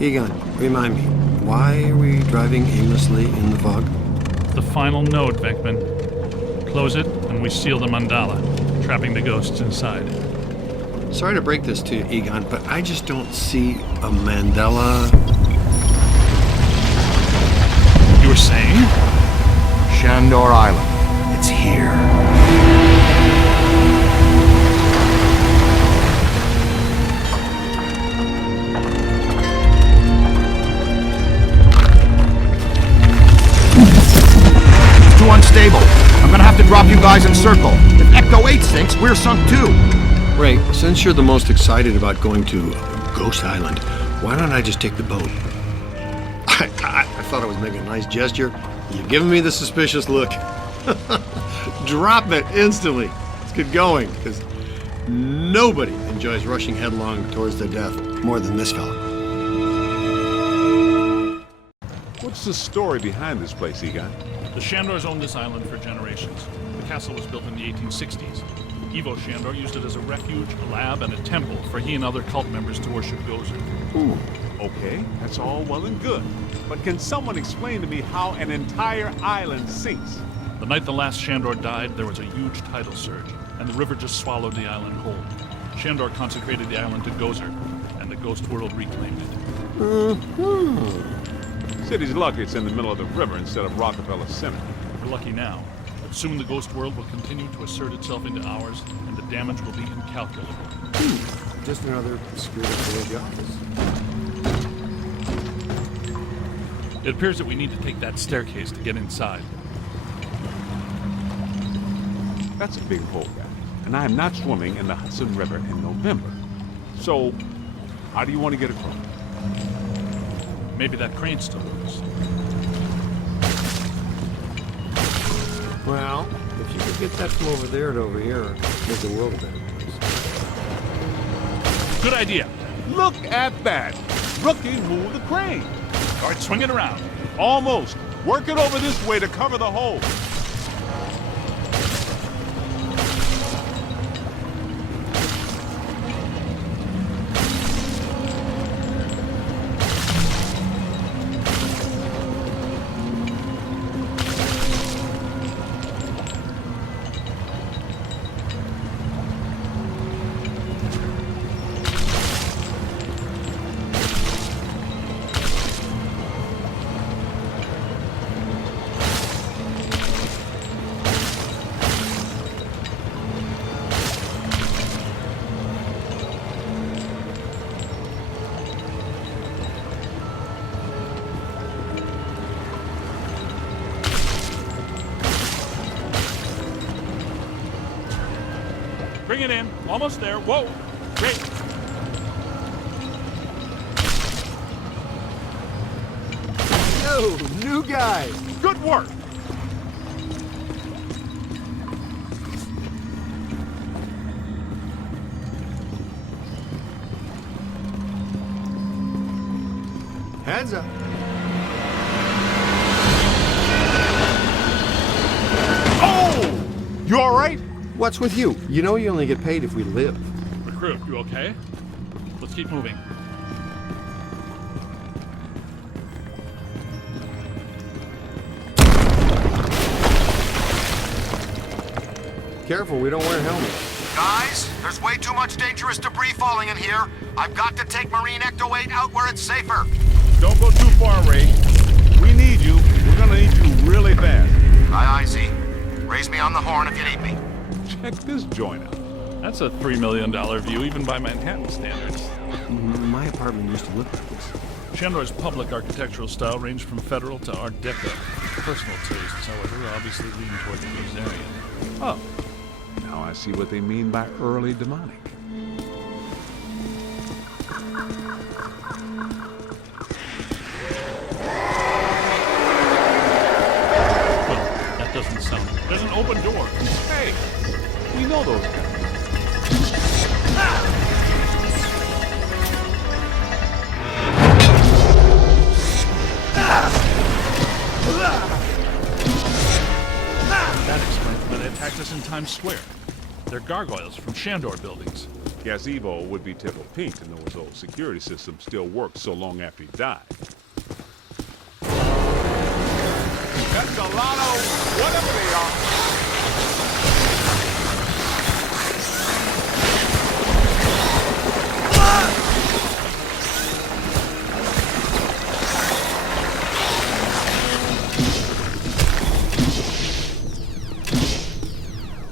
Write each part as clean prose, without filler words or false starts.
Egon, remind me, why are we driving aimlessly in the fog? The final node, Venkman. Close it, and we seal the mandala, trapping the ghosts inside. Sorry to break this to you, Egon, but I just don't see a mandala. You were saying? Shandor Island. It's here. It's too unstable. I'm gonna have to drop you guys in circle. If Ecto 8 sinks, we're sunk too. Ray, since you're the most excited about going to Ghost Island, why don't I just take the boat? I thought I was making a nice gesture. You're giving me the suspicious look. Drop it instantly. Let's get going, because nobody enjoys rushing headlong towards their death more than this fella. What's the story behind this place, Egon? The Shandors owned this island for generations. The castle was built in the 1860s. Ivo Shandor used it as a refuge, a lab, and a temple for he and other cult members to worship Gozer. Ooh, okay, that's all well and good. But can someone explain to me how an entire island sinks? The night the last Shandor died, there was a huge tidal surge, and the river just swallowed the island whole. Shandor consecrated the island to Gozer, and the ghost world reclaimed it. City's lucky it's in the middle of the river instead of Rockefeller Center. We're lucky now, but soon the ghost world will continue to assert itself into ours, and the damage will be incalculable. Just another screwed up day at the office. It appears that we need to take that staircase to get inside. That's a big hole, guys. And I am not swimming in the Hudson River in November. So, how do you want to get across? Maybe that crane still works. Well, if you could get that from over there to over here, it'd make the world a better place. Good idea. Look at that! Rookie moved the crane. All right, swing it around. Almost. Work it over this way to cover the hole. Bring it in. Almost there. Whoa. Great. Yo, new guy. Good work! Heads up. Oh! You all right? What's with you? You know you only get paid if we live. Recruit, you okay? Let's keep moving. Careful, we don't wear helmets. Guys, there's way too much dangerous debris falling in here. I've got to take Marine Ecto 8 out where it's safer. Don't go too far, Ray. We need you. We're gonna need you really fast. Aye, Z. Raise me on the horn if you need me. Check this joint out. That's a $3 million view, even by Manhattan standards. My apartment used to look like this. Shandor's public architectural style ranged from Federal to Art Deco. Personal tastes, however, obviously lean toward the Gozerian. Oh, now I see what they mean by early demonic. Well, that doesn't sound... There's an open door. Hey, we know those guys. That explains why they attacked us in Times Square. They're gargoyles from Shandor buildings. Gazebo would be tickled pink to know his old security system still works so long after he died. That's a lot of whatever they are.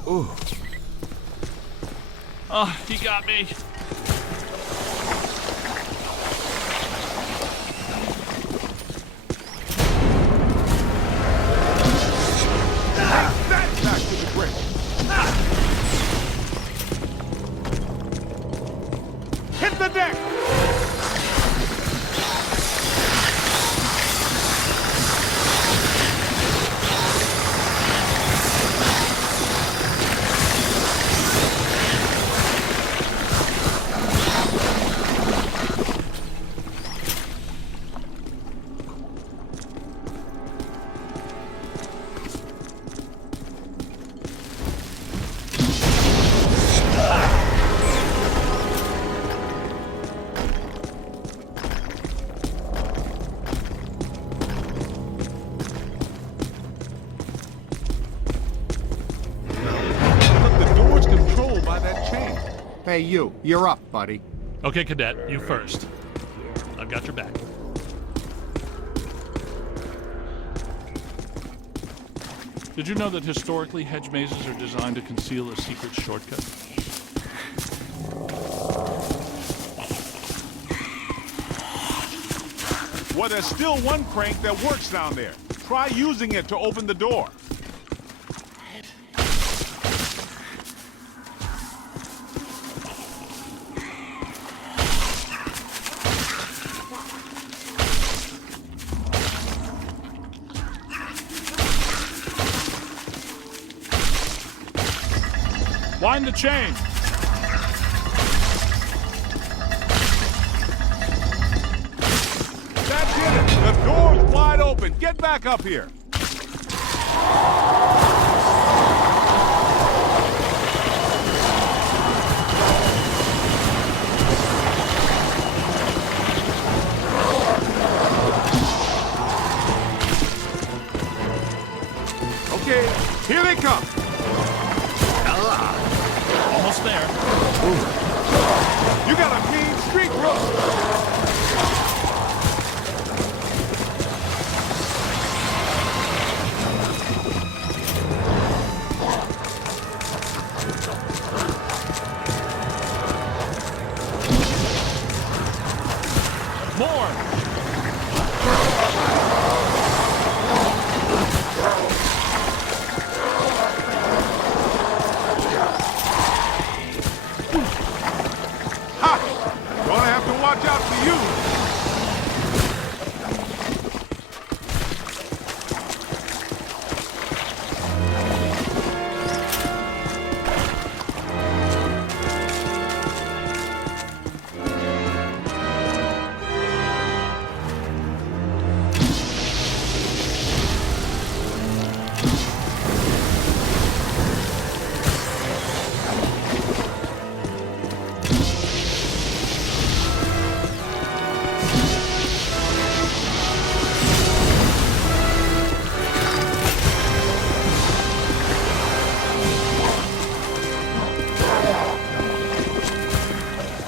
Ooh. Oh, he got me. That's back to the grip. Hit the deck! Hey, you're up, buddy. Okay, Cadet, you first. I've got your back. Did you know that historically hedge mazes are designed to conceal a secret shortcut? Well, there's still one crank that works down there. Try using it to open the door. Wind the chain! That's it! The door's wide open! Get back up here! Okay, here they come! Almost there. You got a mean street road! More! Gonna have to watch out for you!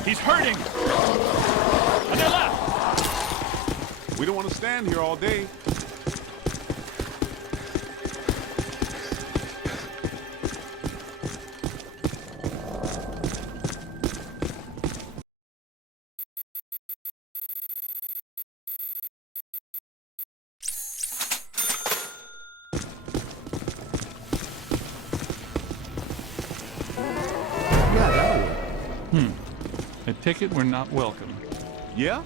He's hurting! On your left! We don't want to stand here all day. Yeah, that'll work. I take it we're not welcome. Yeah?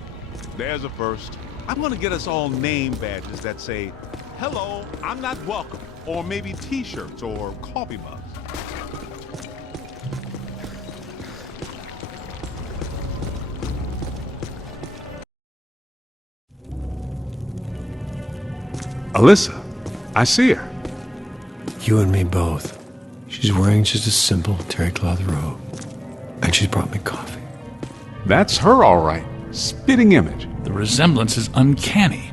There's a first. I'm gonna get us all name badges that say, "Hello, I'm not welcome," or maybe t-shirts or coffee mugs. Alyssa, I see her. You and me both. She's wearing just a simple terry cloth robe. And she's brought me coffee. That's her, all right. Spitting image. The resemblance is uncanny.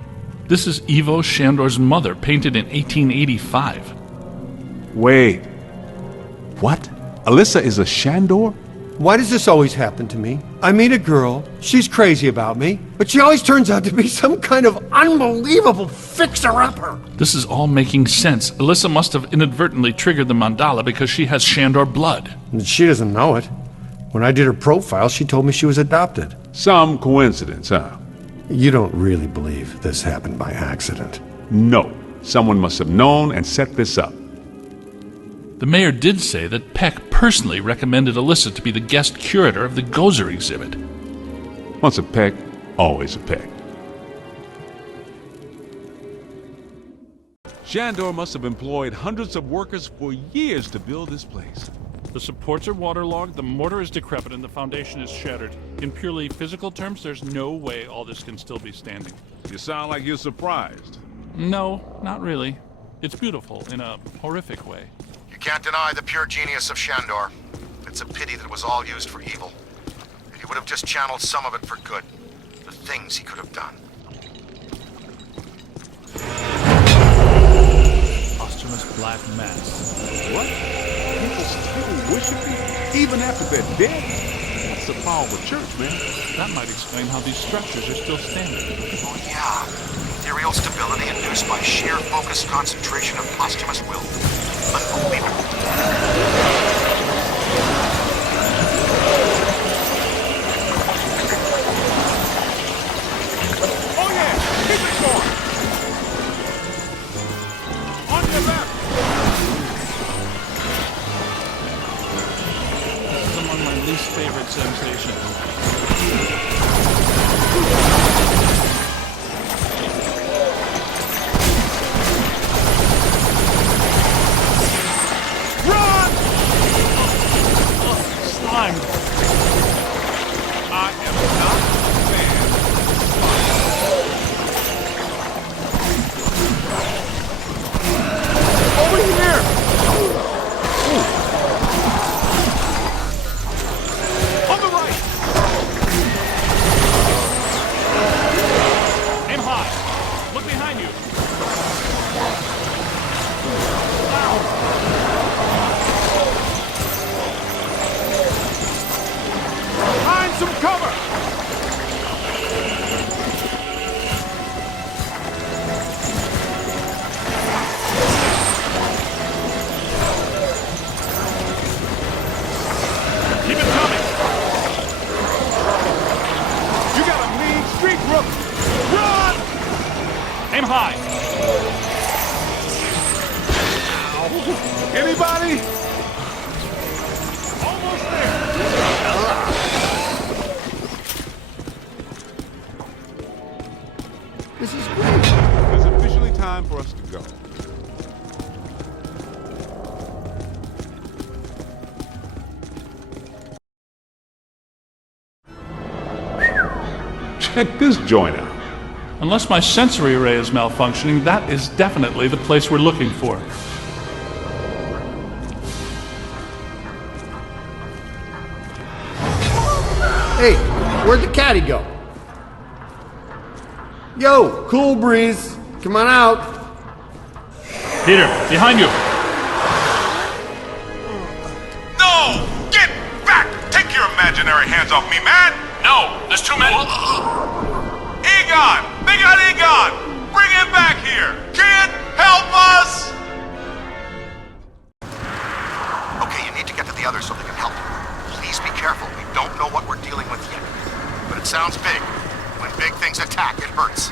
This is Ivo Shandor's mother, painted in 1885. Wait. What? Alyssa is a Shandor? Why does this always happen to me? I meet a girl, she's crazy about me, but she always turns out to be some kind of unbelievable fixer-upper. This is all making sense. Alyssa must have inadvertently triggered the mandala because she has Shandor blood. And she doesn't know it. When I did her profile, she told me she was adopted. Some coincidence, huh? You don't really believe this happened by accident? No. Someone must have known and set this up. The mayor did say that Peck personally recommended Alyssa to be the guest curator of the Gozer exhibit. Once a peck, always a peck. Shandor must have employed hundreds of workers for years to build this place. The supports are waterlogged, the mortar is decrepit, and the foundation is shattered. In purely physical terms, there's no way all this can still be standing. You sound like you're surprised. No, not really. It's beautiful in a horrific way. You can't deny the pure genius of Shandor. It's a pity that it was all used for evil. If he would have just channeled some of it for good, the things he could have done. Posthumous black mass. What? People still worshiping even after they're dead? That's the power of a church, man. That might explain how these structures are still standing. Oh yeah, ethereal stability induced by sheer focused concentration of posthumous will. Unbelievable. Oh yeah! Keep it going! On your left! This is among my least favorite sensations. Run! Slime! I am not a fan of slime. Over here! On the right! Aim high! Look behind you! Find some cover! Keep it coming! You got a mean streak, Rook! Run! Aim high! Anybody? Almost there! This is great. It's officially time for us to go. Check this joint out. Unless my sensory array is malfunctioning, that is definitely the place we're looking for. Hey, where'd the caddy go? Yo, cool breeze. Come on out. Peter, behind you! No! Get back! Take your imaginary hands off me, man! No! There's too many! Egon! They got Egon! Bring him back here! Kid, help us! Okay, you need to get to the others so they can help you. Please be careful. We don't know what we're dealing with yet. But it sounds big. When big things attack, it hurts.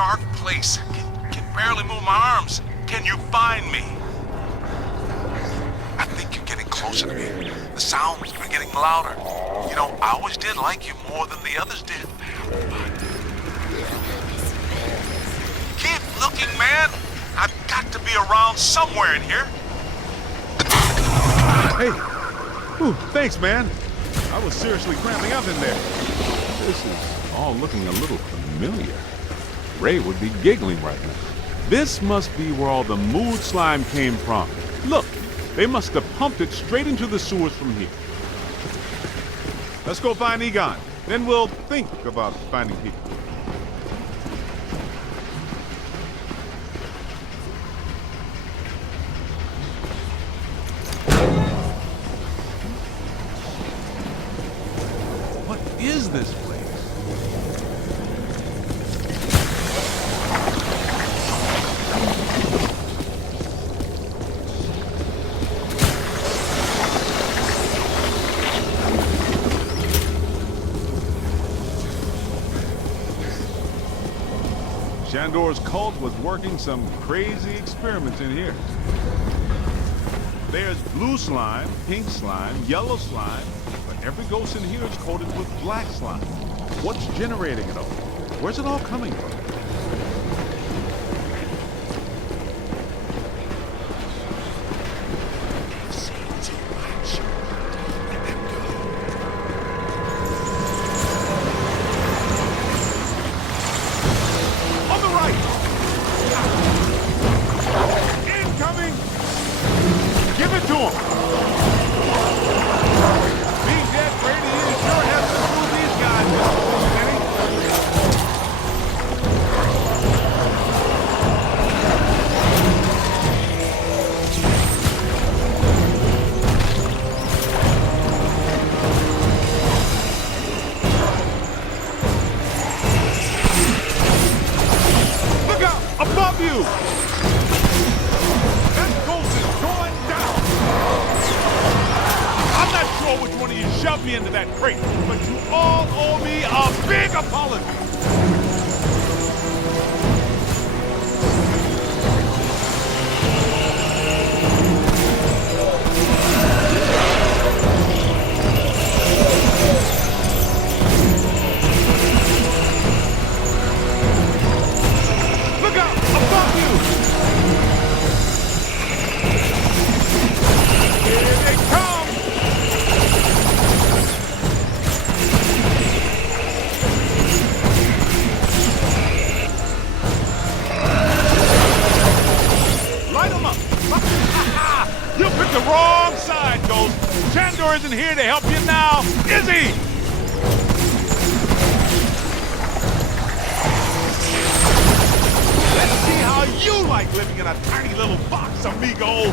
dark place. Can barely move my arms. Can you find me? I think you're getting closer to me. The sounds are getting louder. You know, I always did like you more than the others did. Keep looking, man. I've got to be around somewhere in here. Hey. Ooh, thanks, man. I was seriously cramping up in there. This is all looking a little familiar. Ray would be giggling right now. This must be where all the mood slime came from. Look, they must have pumped it straight into the sewers from here. Let's go find Egon. Then we'll think about finding people. What is this place? Shandor's cult was working some crazy experiments in here. There's blue slime, pink slime, yellow slime, but every ghost in here is coated with black slime. What's generating it all? Where's it all coming from? Shoved me into that crate, but you all owe me a big apology. Look out! Above you! Here they come! You picked the wrong side, Ghost. Shandor isn't here to help you now, is he? Let's see how you like living in a tiny little box, amigo.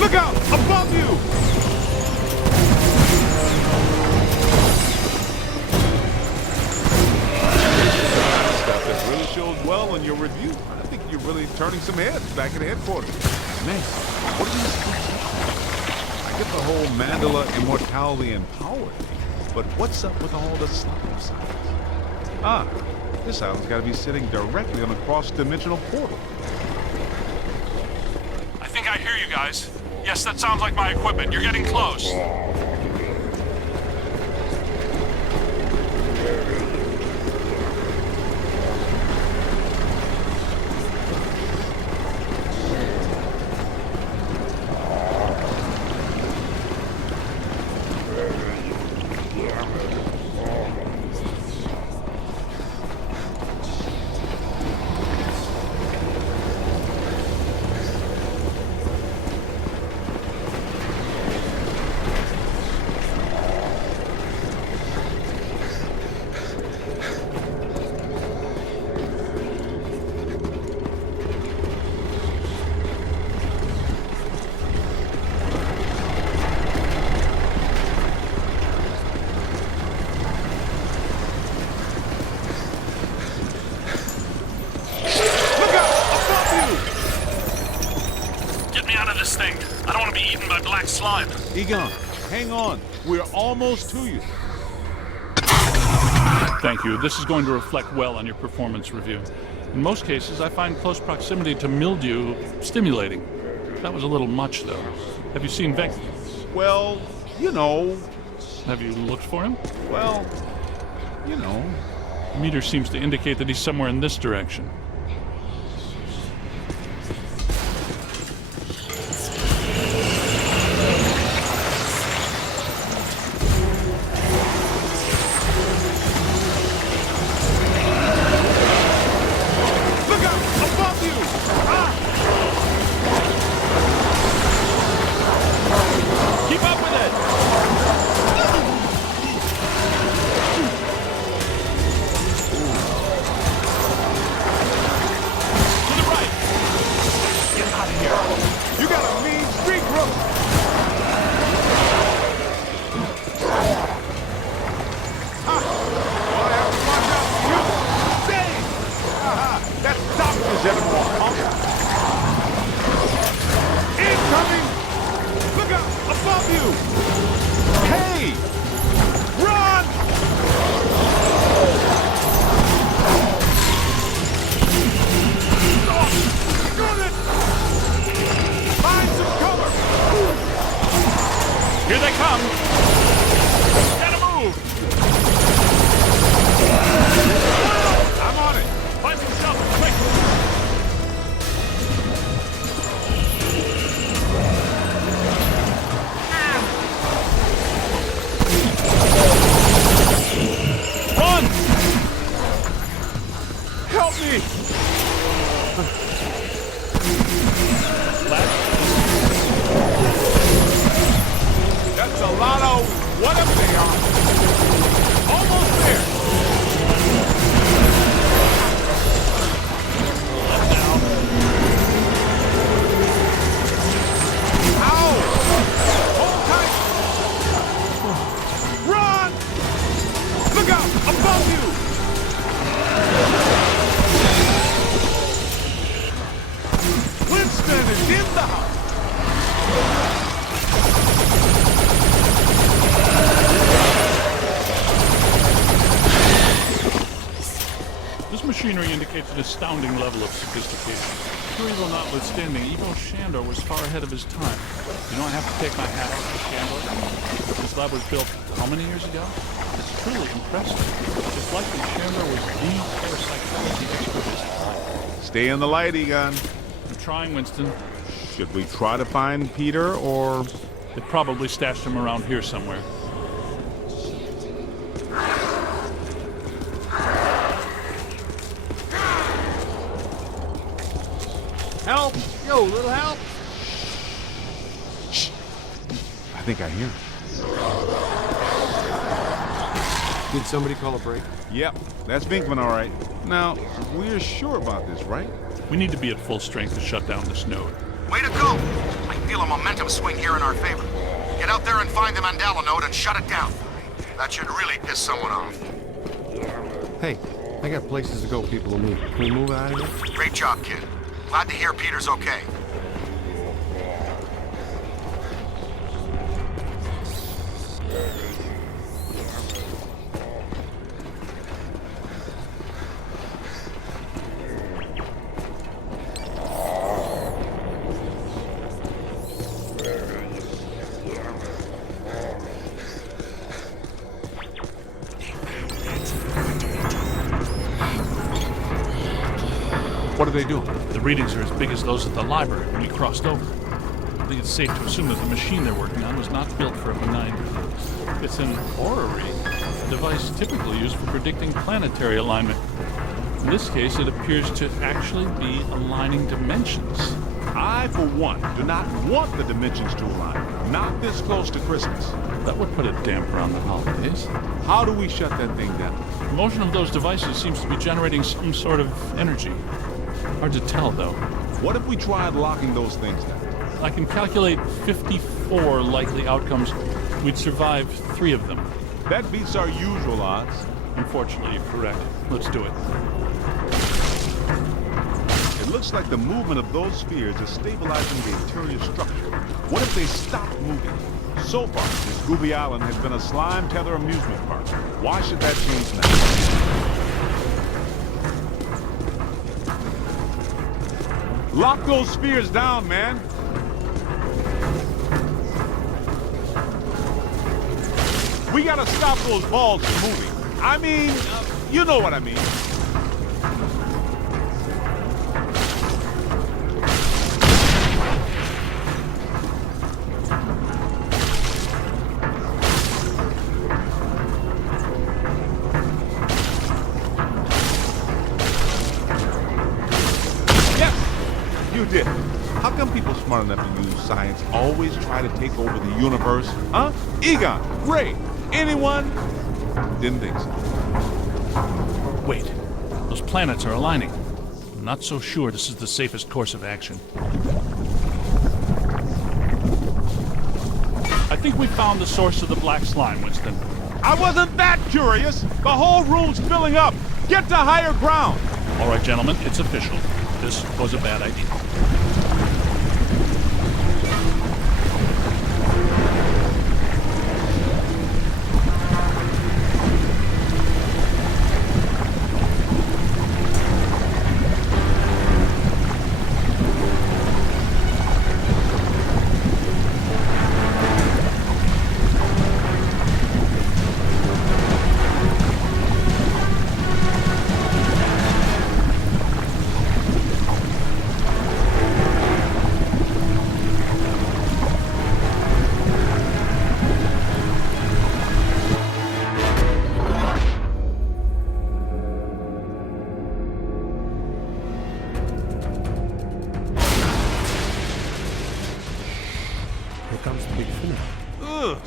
Look out! Above you! Stuff that really shows well in your review. I think you're really turning some heads back at headquarters. Man, what are these things? I get the whole Mandala immortality and power thing, but what's up with all the slime signs? Ah, this island's got to be sitting directly on a cross-dimensional portal. I think I hear you guys. Yes, that sounds like my equipment. You're getting close. Egon, hang on. We're almost to you. Thank you. This is going to reflect well on your performance review. In most cases, I find close proximity to mildew stimulating. That was a little much, though. Have you seen Vex? Well, you know. Have you looked for him? Well, you know. The meter seems to indicate that he's somewhere in this direction. Look out! Above you! Ah! Keep up with it! To the right! Get out of here! You got a mean streak, Rook! Ah! Well, I have to watch out for you! Dang! Aha! That's doctors anymore, punk! Incoming! Look out! Above you! Hey! Run! Oh, got it! Find some cover! Here they come! Gotta move! I'm on it! Find some shelter, quick! Run! Help me! That's a lot of whatever they are. Almost there. Ow! Hold tight. Run! Look out! Above you! Winston is in the house. This machinery indicates an astounding level of sophistication. Hero notwithstanding, Evo Shandor was far ahead of his time. You know, I have to take my hat off to Shandor. This lab was built how many years ago? It's truly impressive. It's likely Shandor was the parapsychology expert of his time. Stay in the light, Egon. I'm trying, Winston. Should we try to find Peter, or... They probably stashed him around here somewhere. Help! Yo, little help! I think I hear him. Did somebody call a break? Yep, that's Binkman, all right. Now, we're sure about this, right? We need to be at full strength to shut down this node. Way to go! I feel a momentum swing here in our favor. Get out there and find the Mandela node and shut it down. That should really piss someone off. Hey, I got places to go, people will move. Can we move out of here? Great job, kid. Glad to hear Peter's okay. What are they doing? The readings are as big as those at the library when we crossed over. I think it's safe to assume that the machine they're working on was not built for a benign purpose. It's an orrery, a device typically used for predicting planetary alignment. In this case, it appears to actually be aligning dimensions. I, for one, do not want the dimensions to align. Not this close to Christmas. That would put a damper on the holidays. How do we shut that thing down? The motion of those devices seems to be generating some sort of energy. Hard to tell, though. What if we tried locking those things down? I can calculate 54 likely outcomes. We'd survive 3 of them. That beats our usual odds. Unfortunately, you're correct. Let's do it. It looks like the movement of those spheres is stabilizing the interior structure. What if they stop moving? So far, this Gooby Island has been a slime tether amusement park. Why should that change now? Lock those spheres down, man. We gotta stop those balls from moving. I mean, you know what I mean. You did. How come people smart enough to use science always try to take over the universe? Huh? Egon, Ray, anyone? Didn't think so. Wait, those planets are aligning. I'm not so sure this is the safest course of action. I think we found the source of the black slime, Winston. I wasn't that curious. The whole room's filling up. Get to higher ground. All right, gentlemen, it's official. This was a bad idea. Here comes the big food. Ugh,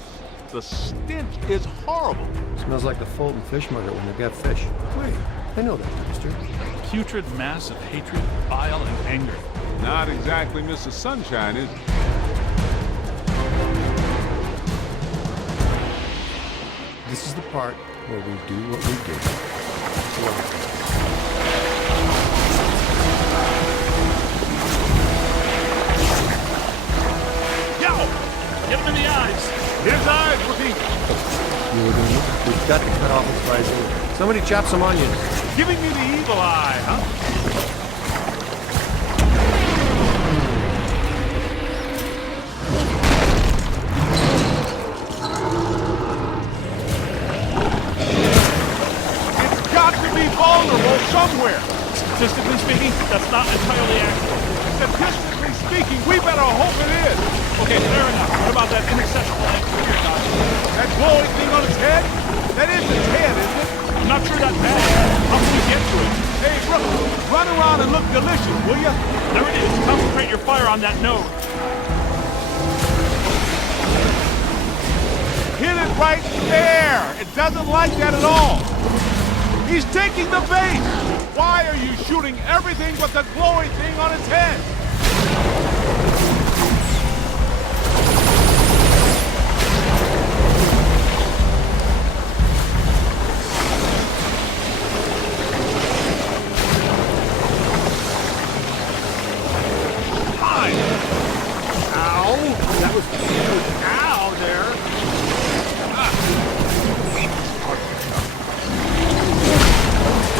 the stench is horrible. Smells like the Fulton fish market when they got fish. Wait, I know that dumpster. Putrid mass of hatred, bile, and anger. Not exactly Mrs. Sunshine, is it? This is the part where we do what we do. Yo! Get him in the eyes! His eyes, rookie. You were doing it? We've got to cut off his visor. Somebody chop some onions. Giving me the evil eye, huh? It's got to be vulnerable somewhere. Statistically speaking, that's not entirely accurate. Statistically speaking, we better hope it is. Okay, fair enough. What about that inaccessible exterior document? That glowing thing on his head? That is his head, isn't it? I'm not sure that's bad. How can we get to it? Hey, bro, run around and look delicious, will ya? There it is. Concentrate your fire on that node. Hit it right there. It doesn't like that at all. He's taking the bait. Why are you shooting everything but the glowing thing on its head? Ow! That was ow there.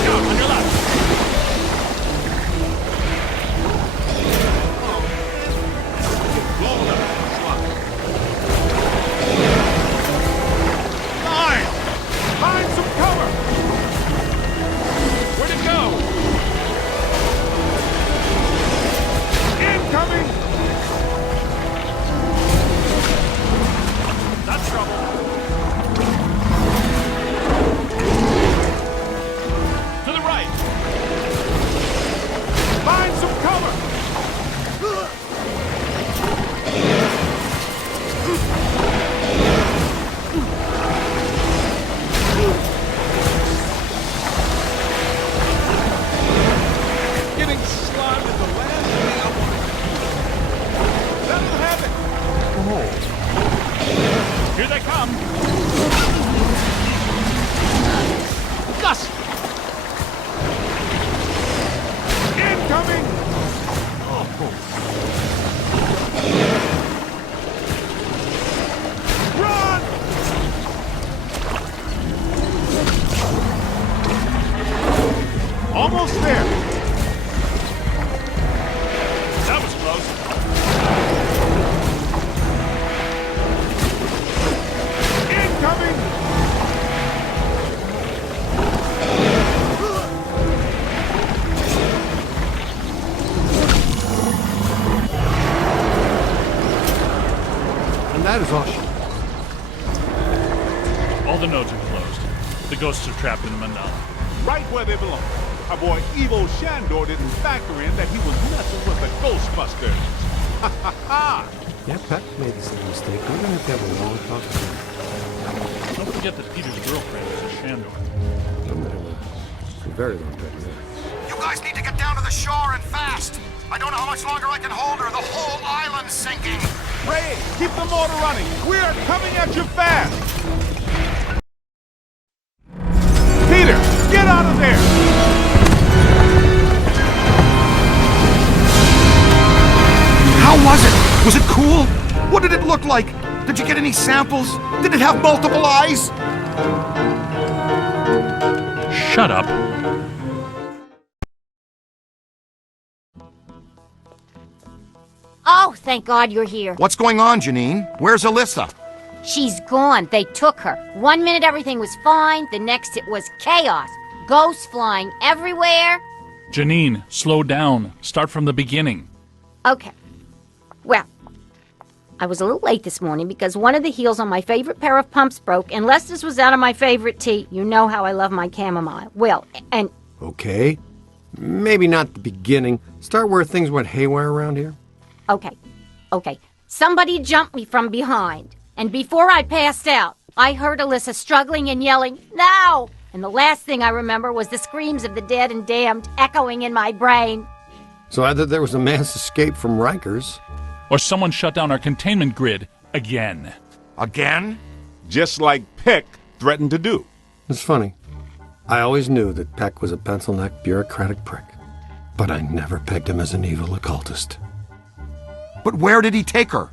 Go, on your left. Fine. Find some cover. Where'd it go? Incoming. That's trouble. To the right. Find some cover. Getting slimed is the last thing I want to do. Let him have it. Here they come. Gus! Incoming! exhaustion. All the nodes are closed. The ghosts are trapped in the mandala. Right where they belong. Our boy Evo Shandor didn't factor in that he was messing with the Ghostbusters. Ha ha ha! Yeah, Peck made the same mistake. We're gonna have to have a long talk to him. Don't forget that Peter's girlfriend is a Shandor. A very long time, yeah. You guys need to get down to the shore and fast. I don't know how much longer I can hold her. The whole island's sinking. Ray, keep the motor running. We are coming at you fast. Peter, get out of there. How was it? Was it cool? What did it look like? Did you get any samples? Did it have multiple eyes? Shut up. Oh, thank God you're here. What's going on, Janine? Where's Alyssa? She's gone. They took her. 1 minute everything was fine, the next it was chaos. Ghosts flying everywhere. Janine, slow down. Start from the beginning. Okay. Well, I was a little late this morning because one of the heels on my favorite pair of pumps broke, and Lester's was out of my favorite tea. You know how I love my chamomile. Well, and... Okay. Maybe not the beginning. Start where things went haywire around here. Okay. Somebody jumped me from behind. And before I passed out, I heard Alyssa struggling and yelling, "No!" And the last thing I remember was the screams of the dead and damned echoing in my brain. So either there was a mass escape from Rikers. Or someone shut down our containment grid again. Again? Just like Peck threatened to do. It's funny. I always knew that Peck was a pencil-necked, bureaucratic prick. But I never pegged him as an evil occultist. But where did he take her?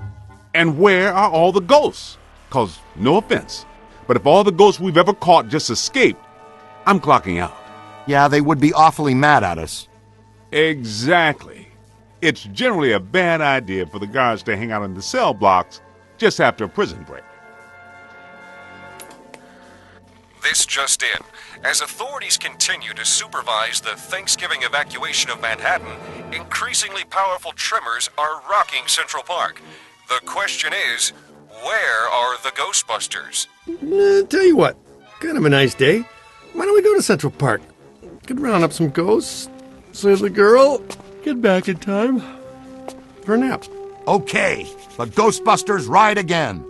And where are all the ghosts? 'Cause, no offense, but if all the ghosts we've ever caught just escaped, I'm clocking out. Yeah, they would be awfully mad at us. Exactly. It's generally a bad idea for the guards to hang out in the cell blocks just after a prison break. This just in. As authorities continue to supervise the Thanksgiving evacuation of Manhattan, increasingly powerful tremors are rocking Central Park. The question is, where are the Ghostbusters? Tell you what, kind of a nice day. Why don't we go to Central Park? Could round up some ghosts, save the girl, get back in time for a nap. Okay, the Ghostbusters ride again.